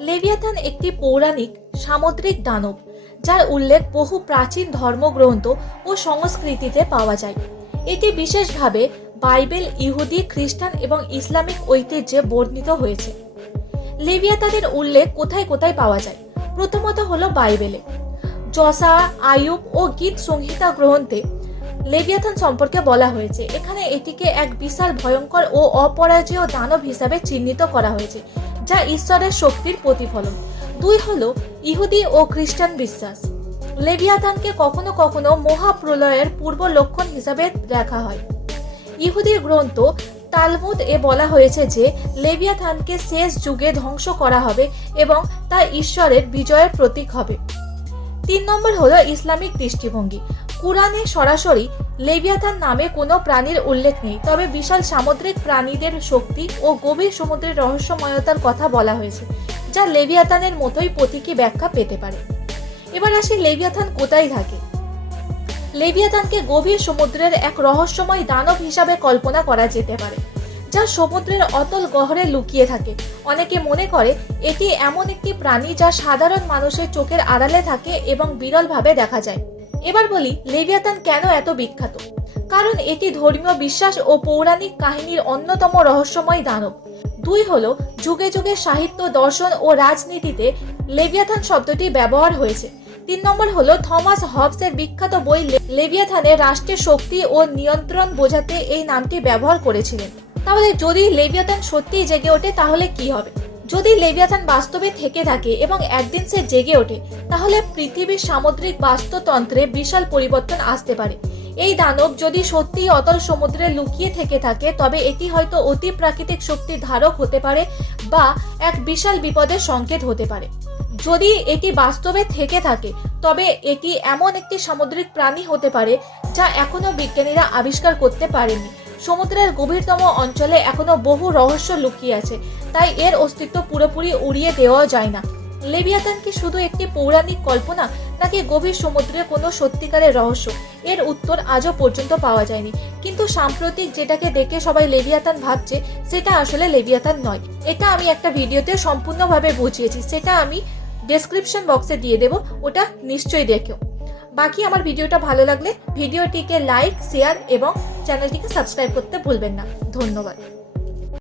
Leviathan একটি পৌরাণিক সামুদ্রিক দানব, যার উল্লেখ বহু প্রাচীন ধর্মগ্রন্থ ও সংস্কৃতিতে পাওয়া যায়। এটি বিশেষভাবে বাইবেল, ইহুদি, খ্রিস্টান এবং ইসলামিক ঐতিহ্যে বর্ণিত হয়েছে। লেভিয়াতানের উল্লেখ কোথায় কোথায় পাওয়া যায়? প্রথমত হলো বাইবেলে। যশা আয়ুব ও গীত সংহিতা গ্রন্থে লেভিয়াথান সম্পর্কে বলা হয়েছে। এখানে এটিকে এক বিশাল ভয়ঙ্কর ও অপরাজেয় দানব হিসাবে চিহ্নিত করা হয়েছে। যা ঈশ্বরের শক্তির প্রতিফলন। দুই হল ইহুদি ও খ্রিস্টান বিশ্বাস। লেভিয়াথানকে কখনো কখনো মহাপ্রলয়ের পূর্ব লক্ষণ হিসাবে দেখা হয়। ইহুদি গ্রন্থ তালমুদ এ বলা হয়েছে যে, লেভিয়াথানকে শেষ যুগে ধ্বংস করা হবে এবং তা ঈশ্বরের বিজয়ের প্রতীক হবে। তিন নম্বর হলো ইসলামিক দৃষ্টিভঙ্গি। কুরআনে সরাসরি লেভিয়াথান নামে কোনো প্রাণীর উল্লেখ নেই, তবে বিশাল সামুদ্রিক প্রাণীদের শক্তি ও গভীর সমুদ্রের রহস্যময়তার কথা বলা হয়েছে, যা লেভিয়াথানের মতোই প্রতীকী ব্যাখ্যা পেতে পারে। এবার আসি লেভিয়াথান কোথায় থাকে। লেভিয়াথানকে গভীর সমুদ্রের এক রহস্যময় দানব হিসাবে কল্পনা করা যেতে পারে। যা সমুদ্রের অতল গহরে লুকিয়ে থাকে। অনেকে মনে করে, এটি এমন একটি প্রাণী যা সাধারণ মানুষের চোখের আড়ালে থাকে এবং বিরলভাবে দেখা যায়। এবার বলি লেভিয়াথান কেন এত বিখ্যাত? কারণ এটি ধর্মীয় বিশ্বাস ও পৌরাণিক কাহিনীর অন্যতম রহস্যময় দানব। দুই হলো, যুগে যুগে সাহিত্য, দর্শন ও রাজনীতিতে লেভিয়াথান শব্দটি ব্যবহার হয়েছে। তিন নম্বর হলো, থমাস হবসের বিখ্যাত বই লেভিয়াথানের রাষ্ট্রের শক্তি ও নিয়ন্ত্রণ বোঝাতে এই নামটি ব্যবহার করেছিলেন। তাহলে যদি লেভিয়াথান সত্যিই জেগে ওঠে, তাহলে কি হবে? যদি লেভিয়াথান বাস্তবে থেকে থাকে এবং একদিন সে জেগে ওঠে, তাহলে পৃথিবীর সামুদ্রিক বাস্তুতন্ত্রে বিশাল পরিবর্তন আসতে পারে। এই দানব যদি সত্যিই অতল সমুদ্রে লুকিয়ে থেকে থাকে, তবে এটি হয়তো অতি প্রাকৃতিক শক্তির ধারক হতে পারে বা এক বিশাল বিপদের সংকেত হতে পারে। যদি এটি বাস্তবে থেকে থাকে, তবে এটি এমন একটি সামুদ্রিক প্রাণী হতে পারে যা এখনও বিজ্ঞানীরা আবিষ্কার করতে পারেনি। সমুদ্রের গভীরতম অঞ্চলে এখনও বহু রহস্য লুকিয়ে আছে। তাই এর অস্তিত্ব পুরোপুরি উড়িয়ে দেওয়া যায় না। লেবিয়াতান কি শুধু একটি পৌরাণিক কল্পনা, নাকি গভীর সমুদ্রে কোনো সত্যিকারের রহস্য? এর উত্তর আজও পর্যন্ত পাওয়া যায়নি। কিন্তু সাম্প্রতিক যেটাকে দেখে সবাই লেবিয়াতান ভাবছে, সেটা আসলে লেবিয়াতান নয়। এটা আমি একটা ভিডিওতে সম্পূর্ণভাবে বুঝিয়েছি। সেটা আমি ডেসক্রিপশন বক্সে দিয়ে দেবো। ওটা নিশ্চয়ই দেখো বাকি আমার ভিডিওটা ভালো লাগলে ভিডিওটিকে লাইক শেয়ার এবং চ্যানেলটিকে সাবস্ক্রাইব করতে ভুলবেন না। ধন্যবাদ।